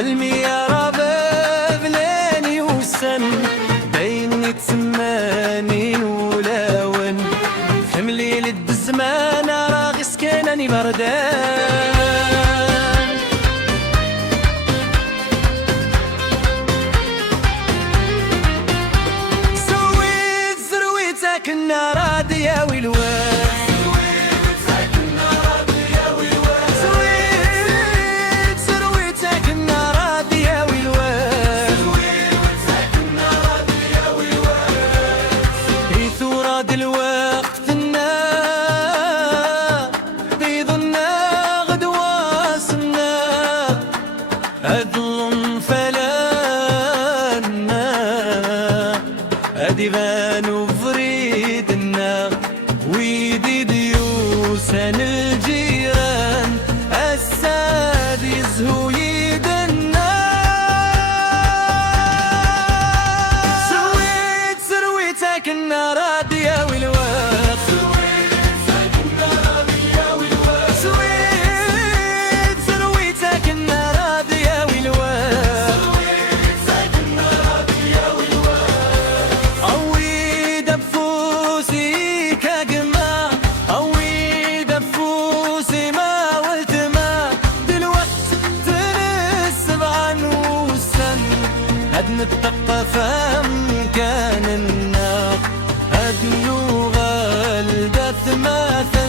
الميارة بابلاني وسن بيني تسماني ولون فملي لد الزمان راغي سكناني بردان سويت زرويتك النار يا ويلوان الوقت النار بيضنا غدوة سنا أدلن فلانا أديبان وفريدنا ويدي ديوسان الجيران الساد يزهو يدنا سرويتك النار يا ويلوان سويت زرويتك النار يا ويلوان عويد بفوسي كجما عويد بفوسي ما ولت ما دلوقت تنسب عنه السن هدن الطقة فمكان النار أدنو غالدة مثل